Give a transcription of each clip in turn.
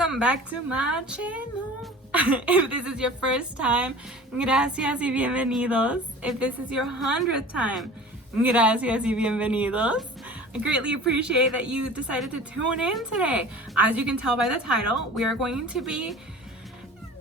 welcome back to my channel. If this is your first time, gracias y bienvenidos. If this is your 100th time, gracias y bienvenidos. I greatly appreciate that you decided to tune in today. As you can tell by the title, we are going to be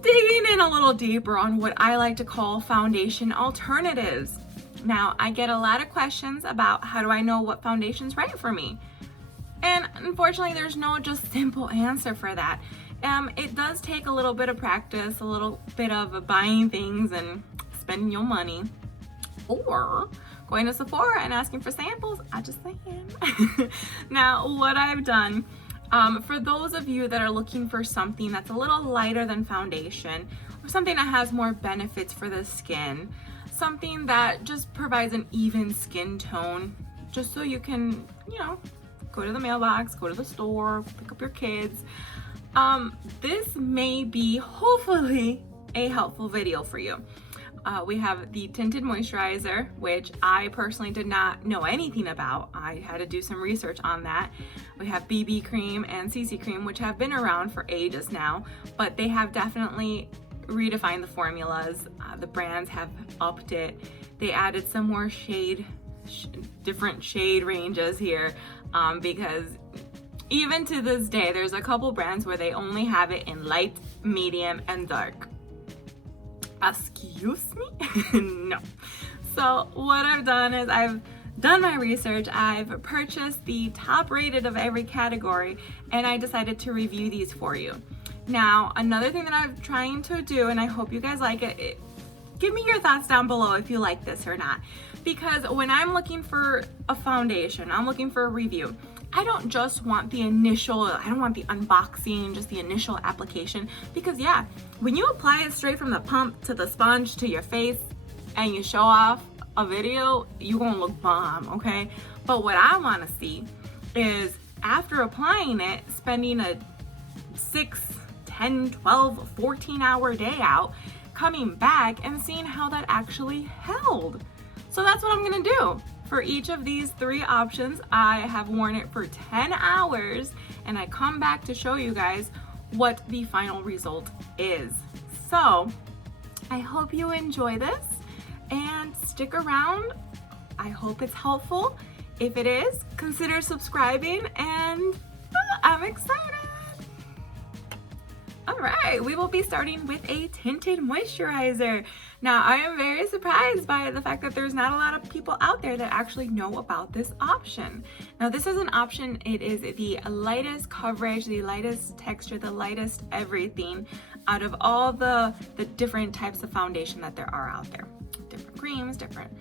digging in a little deeper on what I like to call foundation alternatives. Now, I get a lot of questions about how do I know what foundation's right for me? And unfortunately, there's no just simple answer for that. It does take a little bit of practice, a little bit of buying things and spending your money, or going to Sephora and asking for samples. I just saying. Now, what I've done, for those of you that are looking for something that's a little lighter than foundation, or something that has more benefits for the skin, something that just provides an even skin tone, just so you can, go to the mailbox, go to the store, pick up your kids. This may be, hopefully, a helpful video for you. We have the Tinted Moisturizer, which I personally did not know anything about. I had to do some research on that. We have BB cream and CC cream, which have been around for ages now, but they have definitely redefined the formulas. The brands have upped it. They added some more different shade ranges here, because even to this day, there's a couple brands where they only have it in light, medium, and dark. Excuse me? No. So what I've done is I've done my research. I've purchased the top rated of every category, and I decided to review these for you. Now, another thing that I'm trying to do, and I hope you guys like it, give me your thoughts down below if you like this or not. Because when I'm looking for a foundation, I'm looking for a review, I don't just want the initial, I don't want the unboxing, just the initial application. Because yeah, when you apply it straight from the pump to the sponge to your face and you show off a video, you're gonna look bomb, okay? But what I wanna see is after applying it, spending a 6, 10, 12, 14-hour day out, coming back and seeing how that actually held. So that's what I'm gonna do. For each of these 3 options, I have worn it for 10 hours, and I come back to show you guys what the final result is. So I hope you enjoy this and stick around. I hope it's helpful. If it is, consider subscribing, and I'm excited. All right, we will be starting with a tinted moisturizer. Now, I am very surprised by the fact that there's not a lot of people out there that actually know about this option. Now, this is an option, it is the lightest coverage, the lightest texture, the lightest everything out of all the different types of foundation that there are out there. Different creams, different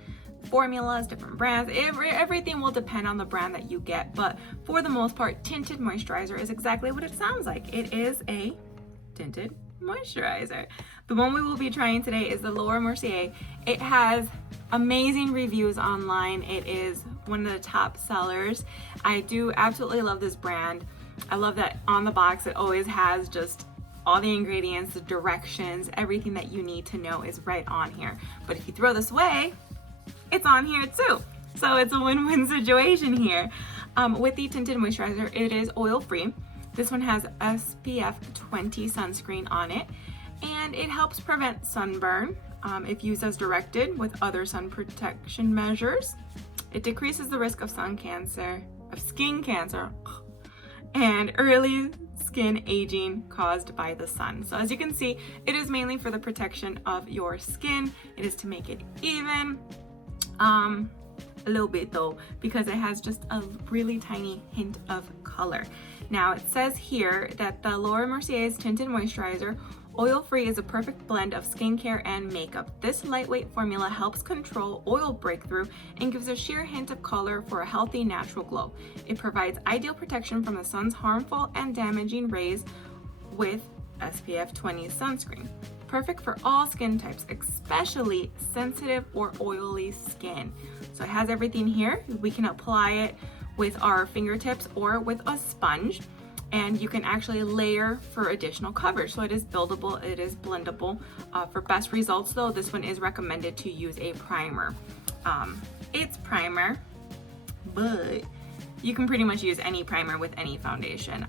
formulas, different brands. Everything will depend on the brand that you get, but for the most part, tinted moisturizer is exactly what it sounds like. It is a tinted moisturizer. The one we will be trying today is the Mercier. It has amazing reviews online. It is one of the top sellers. I do absolutely love this brand. I love that on the box it always has just all the ingredients, the directions, everything that you need to know is right on here. But if you throw this away, it's on here too. So it's a win-win situation here. With the tinted moisturizer, it is oil-free. This one has SPF 20 sunscreen on it, and it helps prevent sunburn if used as directed with other sun protection measures. It decreases the risk of skin cancer, and early skin aging caused by the sun. So as you can see, it is mainly for the protection of your skin. It is to make it even. A little bit though, because it has just a really tiny hint of color. Now it says here that the Mercier's Tinted Moisturizer oil-free is a perfect blend of skincare and makeup. This lightweight formula helps control oil breakthrough and gives a sheer hint of color for a healthy, natural glow. It provides ideal protection from the sun's harmful and damaging rays with SPF 20 sunscreen. Perfect for all skin types, especially sensitive or oily skin. So it has everything here. We can apply it with our fingertips or with a sponge, and you can actually layer for additional coverage. So it is buildable, it is blendable. For best results though, this one is recommended to use a primer. It's primer, but you can pretty much use any primer with any foundation.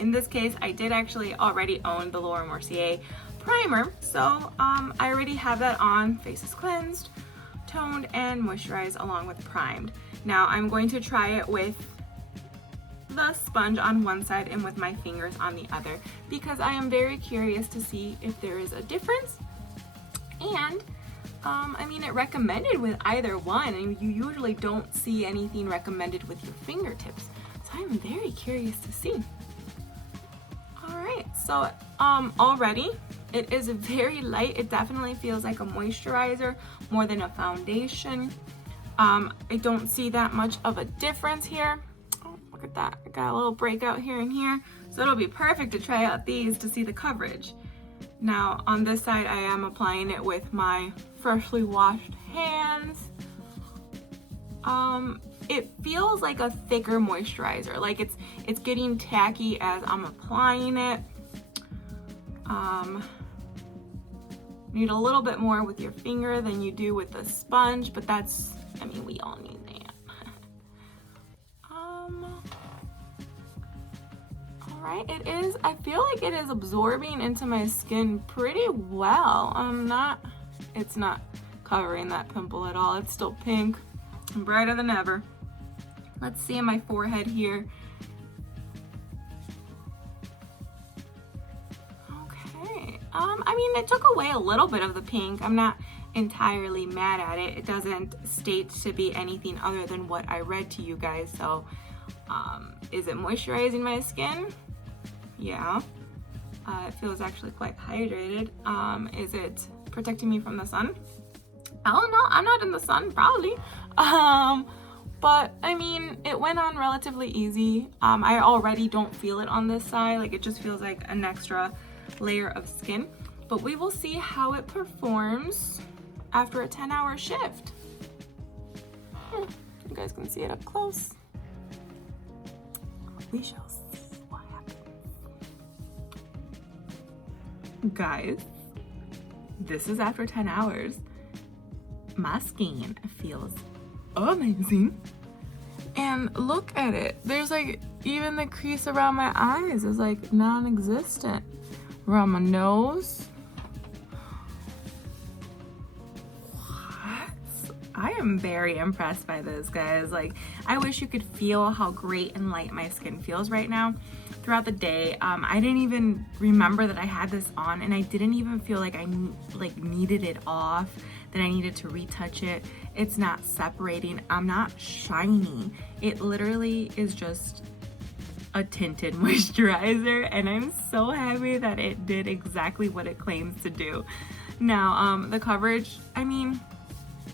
In this case, I did actually already own the Laura Mercier primer, so I already have that on. Face is cleansed, toned, and moisturized along with primed. Now I'm going to try it with the sponge on one side and with my fingers on the other, because I am very curious to see if there is a difference. And I mean, it recommended with either one, and you usually don't see anything recommended with your fingertips, so I'm very curious to see. All right, so already it is very light. It definitely feels like a moisturizer more than a foundation. I don't see that much of a difference here. Oh, look at that, I got a little breakout here and here, so it'll be perfect to try out these to see the coverage. Now on this side, I am applying it with my freshly washed hands. It feels like a thicker moisturizer, like it's getting tacky as I'm applying it. Need a little bit more with your finger than you do with the sponge, but that's, I mean, we all need that. Right, it is, I feel like it is absorbing into my skin pretty well. It's not covering that pimple at all. It's still pink and brighter than ever. Let's see in my forehead here. Okay, I mean, it took away a little bit of the pink. I'm not entirely mad at it. It doesn't state to be anything other than what I read to you guys, so is it moisturizing my skin? Yeah, it feels actually quite hydrated. Is it protecting me from the sun? I don't know, I'm not in the sun, probably. But I mean, it went on relatively easy. I already don't feel it on this side, like it just feels like an extra layer of skin. But we will see how it performs after a 10-hour shift. You guys can see it up close. We shall see. Guys, this is after 10 hours. My skin feels amazing. And look at it. There's like, even the crease around my eyes is like non-existent. Around my nose. What? I am very impressed by this, guys. Like, I wish you could feel how great and light my skin feels right now. Throughout the day, I didn't even remember that I had this on, and I didn't even feel like I needed it off, that I needed to retouch it. It's not separating. I'm not shiny. It literally is just a tinted moisturizer, and I'm so happy that it did exactly what it claims to do. Now, the coverage, I mean,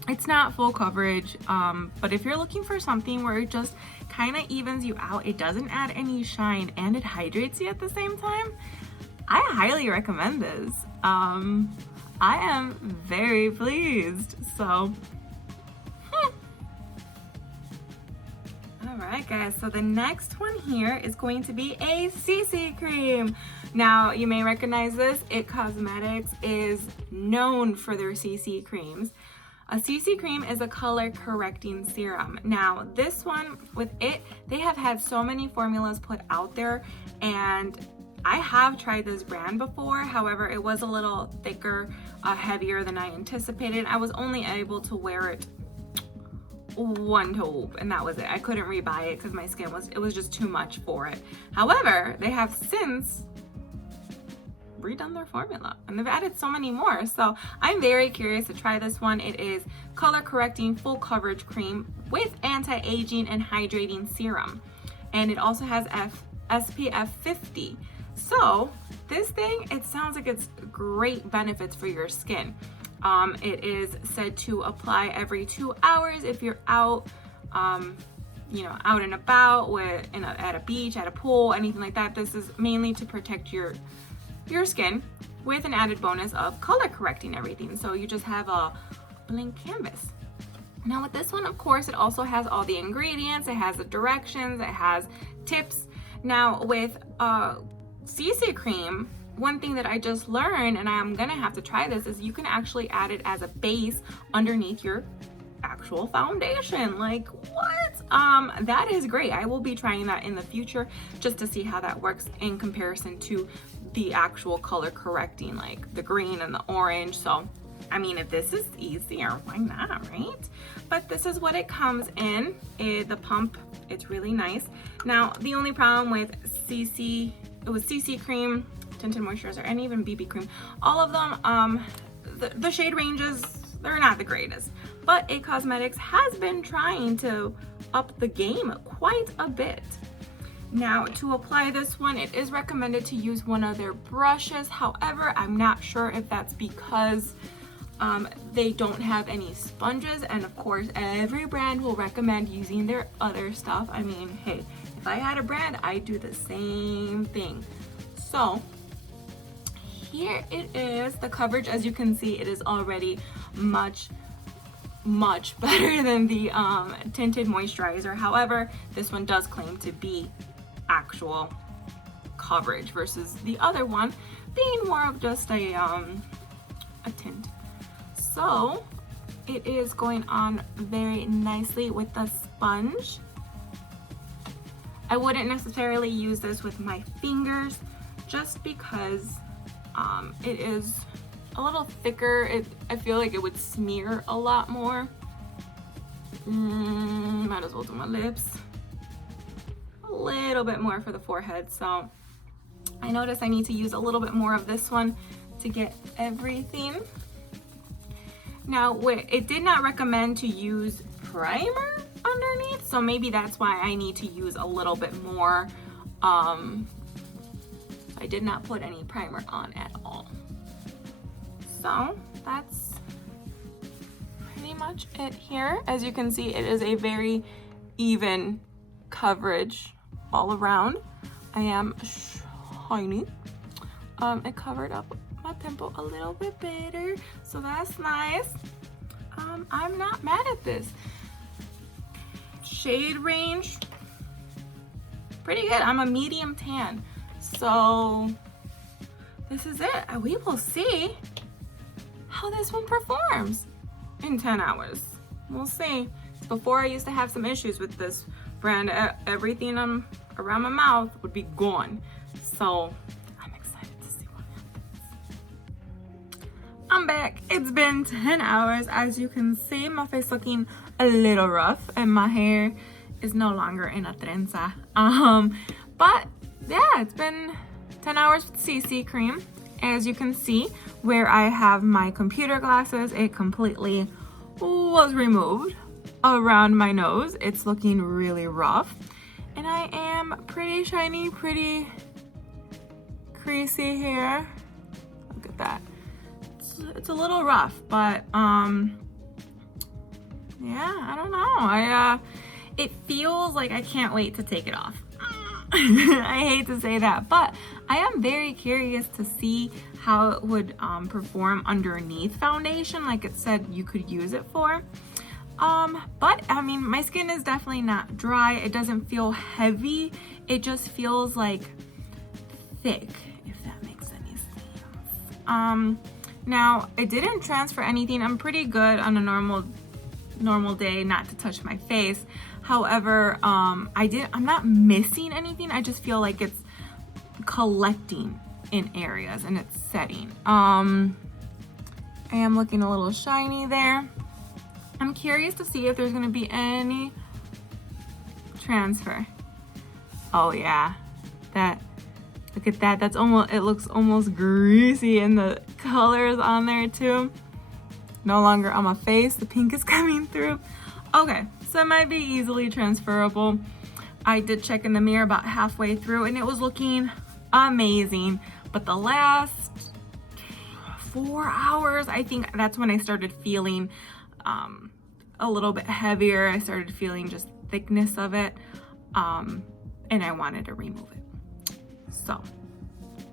it's not full coverage, but if you're looking for something where it just kind of evens you out, it doesn't add any shine, and it hydrates you at the same time, I highly recommend this. I am very pleased. So, Alright guys, so the next one here is going to be a CC cream. Now, you may recognize this. It Cosmetics is known for their CC creams. A CC cream is a color correcting serum. Now, this one, with it, they have had so many formulas put out there, and I have tried this brand before. However, it was a little thicker, heavier than I anticipated. I was only able to wear it one tube, and that was it. I couldn't rebuy it because my skin was just too much for it. However, they have since redone their formula, and they've added so many more, so I'm very curious to try this one. It is color correcting full coverage cream with anti-aging and hydrating serum, and it also has SPF 50. So this thing, it sounds like it's great benefits for your skin. It is said to apply every 2 hours if you're out, you know, out and about, at a beach, at a pool, anything like that. This is mainly to protect your skin, with an added bonus of color correcting everything. So you just have a blank canvas. Now with this one, of course, it also has all the ingredients, it has the directions, it has tips. Now with CC cream, one thing that I just learned, and I'm gonna have to try this, is you can actually add it as a base underneath your actual foundation. Like, what? that is great. I will be trying that in the future just to see how that works in comparison to the actual color correcting, like the green and the orange. So I mean, if this is easier, why not, right? But this is what it comes in. The pump, it's really nice. Now, the only problem with CC, it was CC cream, Tinted Moisturizer, and even BB cream. All of them, the shade ranges, they're not the greatest. But A Cosmetics has been trying to up the game quite a bit. Now, to apply this one, it is recommended to use one of their brushes. However, I'm not sure if that's because they don't have any sponges, and of course every brand will recommend using their other stuff. I mean, hey, if I had a brand, I'd do the same thing. So here it is. The coverage, as you can see, it is already much better than the Tinted Moisturizer. However, this one does claim to be actual coverage versus the other one being more of just a tint. So it is going on very nicely with the sponge. I wouldn't necessarily use this with my fingers just because it is a little thicker. I feel like it would smear a lot more. Might as well do my lips. A little bit more for the forehead. So I notice I need to use a little bit more of this one to get everything. Now, it did not recommend to use primer underneath, so maybe that's why I need to use a little bit more. I did not put any primer on at all. So that's pretty much it here. As you can see, it is a very even coverage all around. I am shiny. It covered up my pimple a little bit better, so that's nice. I'm not mad at this. Shade range, pretty good. I'm a medium tan, so this is it. We will see how this one performs in 10 hours. We'll see. Before, I used to have some issues with this brand. Everything around my mouth would be gone, so I'm back. It's been 10 hours. As you can see, my face looking a little rough and my hair is no longer in a trenza. But yeah, it's been 10 hours with CC cream. As you can see, where I have my computer glasses, it completely was removed around my nose. It's looking really rough. And I am pretty shiny, pretty creasy here. Look at that. It's a little rough, but yeah, I don't know. It feels like I can't wait to take it off. I hate to say that, but I am very curious to see how it would perform underneath foundation, like it said you could use it for. But I mean, my skin is definitely not dry. It doesn't feel heavy. It just feels like thick, if that makes any sense. Now, it didn't transfer anything. I'm pretty good on a normal day not to touch my face. However, I'm not missing anything. I just feel like it's collecting in areas and it's setting. I am looking a little shiny there. I'm curious to see if there's gonna be any transfer. Oh yeah, look at that. It looks almost greasy, and the colors on there too. No longer on my face. The pink is coming through. Okay, so it might be easily transferable. I did check in the mirror about halfway through and it was looking amazing. But the last 4 hours, I think that's when I started feeling a little bit heavier. I started feeling just thickness of it. And I wanted to remove it. So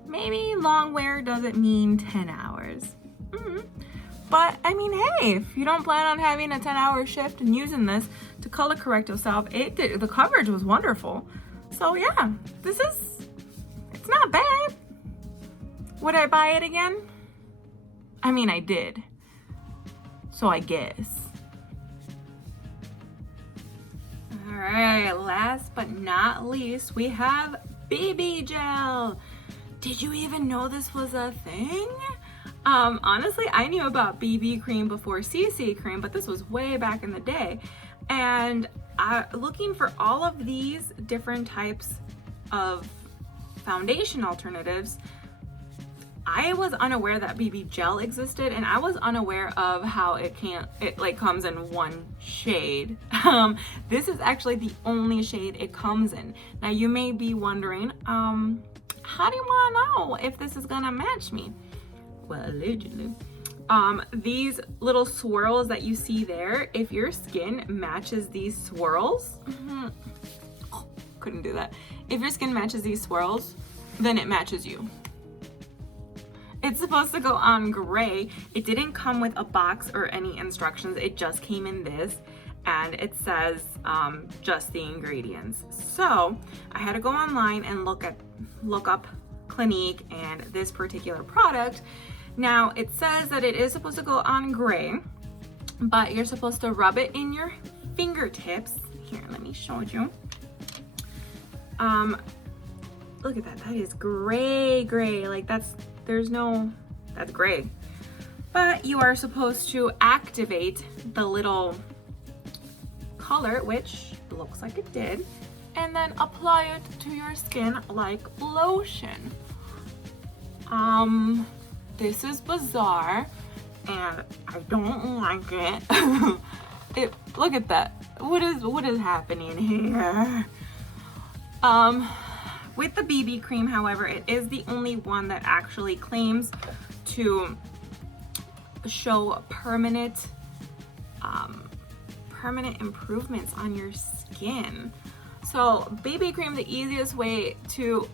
maybe long wear doesn't mean 10 hours. But I mean, hey, if you don't plan on having a 10-hour shift and using this to color correct yourself, the coverage was wonderful. So yeah, it's not bad. Would I buy it again? I mean, I did. So I guess. All right, last but not least, we have BB gel. Did you even know this was a thing? Honestly, I knew about BB cream before CC cream, but this was way back in the day. And looking for all of these different types of foundation alternatives, I was unaware that BB gel existed, and I was unaware of how it like comes in one shade. This is actually the only shade it comes in. Now you may be wondering, how do you want to know if this is gonna match me? Well, allegedly. These little swirls that you see there, if your skin matches these swirls, couldn't do that. If your skin matches these swirls, then it matches you. It's supposed to go on gray. It didn't come with a box or any instructions. It just came in this, and it says just the ingredients. So I had to go online and look up Clinique and this particular product. Now it says that it is supposed to go on gray, but you're supposed to rub it in your fingertips. Here, let me show you. Look at that. That is gray. Like that's gray. But you are supposed to activate the little color, which looks like it did, and then apply it to your skin like lotion. This is bizarre, and I don't like it. Look at that. What is happening here? With the BB cream, however, it is the only one that actually claims to show permanent improvements on your skin. So BB cream, the easiest way to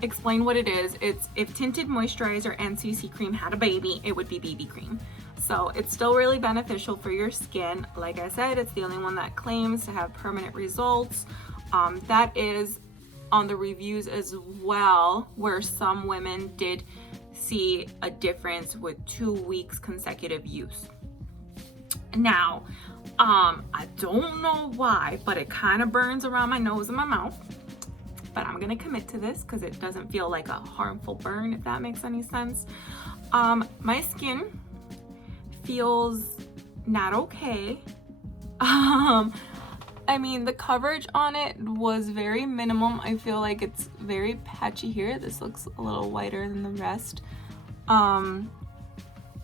explain what it is, it's if Tinted Moisturizer and CC cream had a baby, it would be BB cream. So it's still really beneficial for your skin. Like I said, it's the only one that claims to have permanent results. That is on the reviews as well, where some women did see a difference with 2 weeks consecutive use. Now, I don't know why, but it kind of burns around my nose and my mouth. But I'm gonna commit to this because it doesn't feel like a harmful burn, if that makes any sense. My skin feels not okay. I mean, the coverage on it was very minimum. I feel like it's very patchy here. This looks a little whiter than the rest.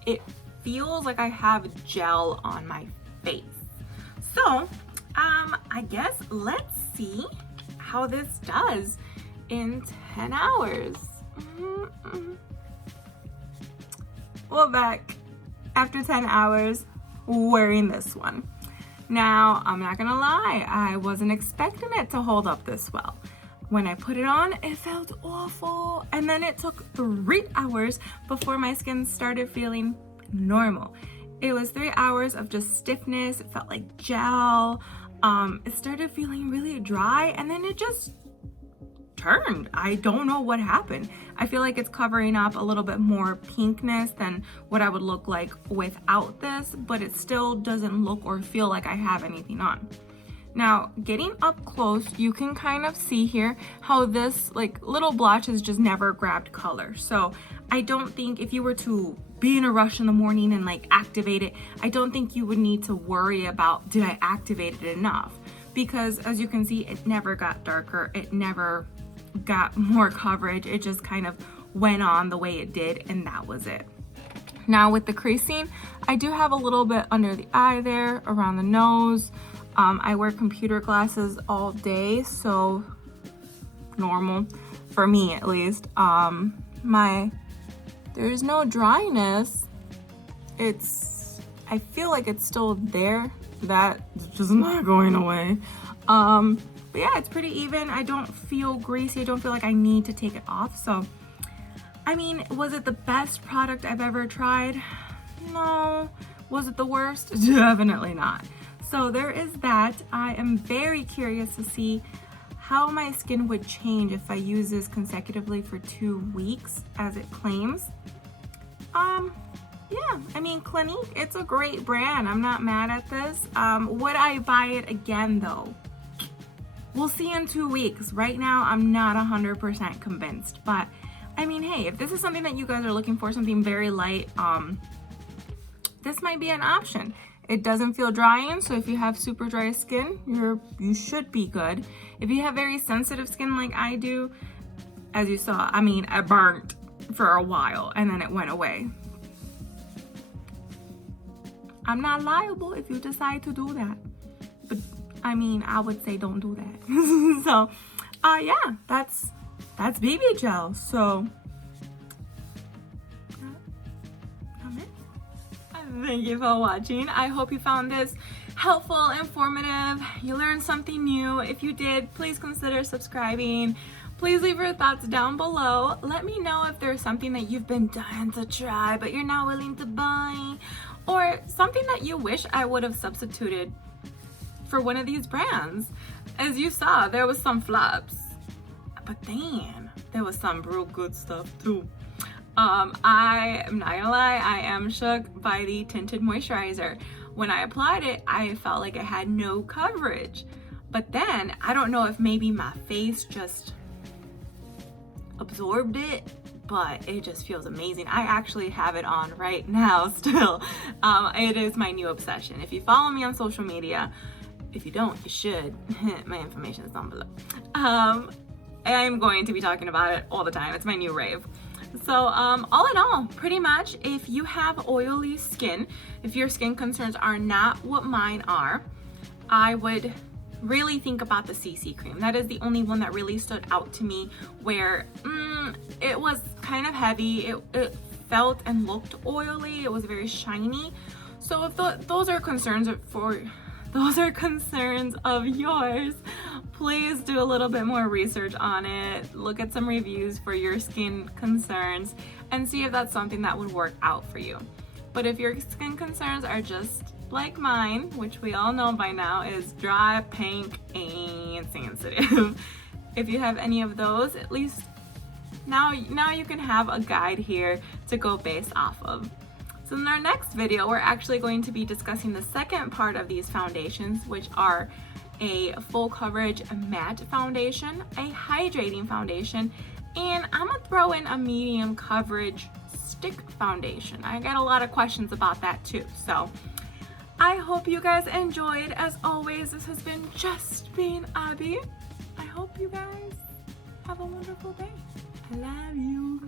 It feels like I have gel on my face. So, I guess let's see how this does in 10 hours. Well, back after 10 hours wearing this one. Now, I'm not gonna lie, I wasn't expecting it to hold up this well. When I put it on, it felt awful. And then it took 3 hours before my skin started feeling normal. It was 3 hours of just stiffness. It felt like gel. It started feeling really dry, and then it just turned. I don't know what happened. I feel like it's covering up a little bit more pinkness than what I would look like without this, but it still doesn't look or feel like I have anything on. Now, getting up close, you can kind of see here how this like little blotches just never grabbed color. So I don't think if you were to be in a rush in the morning and like activate it, I don't think you would need to worry about, did I activate it enough? Because as you can see, it never got darker. It never got more coverage. It just kind of went on the way it did, and that was it. Now with the creasing, I do have a little bit under the eye there, around the nose. I wear computer glasses all day, so normal for me at least. There's no dryness. I feel like it's still there. That's just not going away. But yeah, it's pretty even. I don't feel greasy. I don't feel like I need to take it off. So, I mean, was it the best product I've ever tried? No. Was it the worst? Definitely not. So there is that. I am very curious to see how my skin would change if I use this consecutively for 2 weeks, as it claims. yeah, I mean, Clinique, it's a great brand. I'm not mad at this. Would I buy it again though? We'll see in 2 weeks. Right now, I'm not 100% convinced, but I mean, hey, if this is something that you guys are looking for, something very light, this might be an option. It doesn't feel drying, so if you have super dry skin, you should be good. If you have very sensitive skin like I do, as you saw, I mean, I burnt for a while and then it went away. I'm not liable if you decide to do that, but I mean, I would say don't do that. So, yeah, that's BB gel. So, thank you for watching. I hope you found this helpful, informative. You learned something new. If you did, please consider subscribing. Please leave your thoughts down below. Let me know if there's something that you've been dying to try, but you're not willing to buy, or something that you wish I would have substituted for one of these brands. As you saw, there was some flops, but then there was some real good stuff too. I am not gonna lie, I am shook by the Tinted Moisturizer. When I applied it, I felt like it had no coverage, but then I don't know if maybe my face just absorbed it, but it just feels amazing. I actually have it on right now still. It is my new obsession. If you follow me on social media, if you don't, you should. My information is down below. I'm going to be talking about it all the time. It's my new rave. So all in all, pretty much, if you have oily skin, if your skin concerns are not what mine are, I would really think about the CC cream. That is the only one that really stood out to me, where it was kind of heavy, it felt and looked oily, it was very shiny. So if those are concerns of yours, please do a little bit more research on it. Look at some reviews for your skin concerns and see if that's something that would work out for you. But if your skin concerns are just like mine, which we all know by now is dry, pink, and sensitive, if you have any of those, at least now you can have a guide here to go base off of. So in our next video, we're actually going to be discussing the second part of these foundations, which are a full coverage matte foundation, a hydrating foundation, and I'm gonna throw in a medium coverage stick foundation. I got a lot of questions about that too. So I hope you guys enjoyed. As always, this has been Just Being Abby. I hope you guys have a wonderful day. I love you.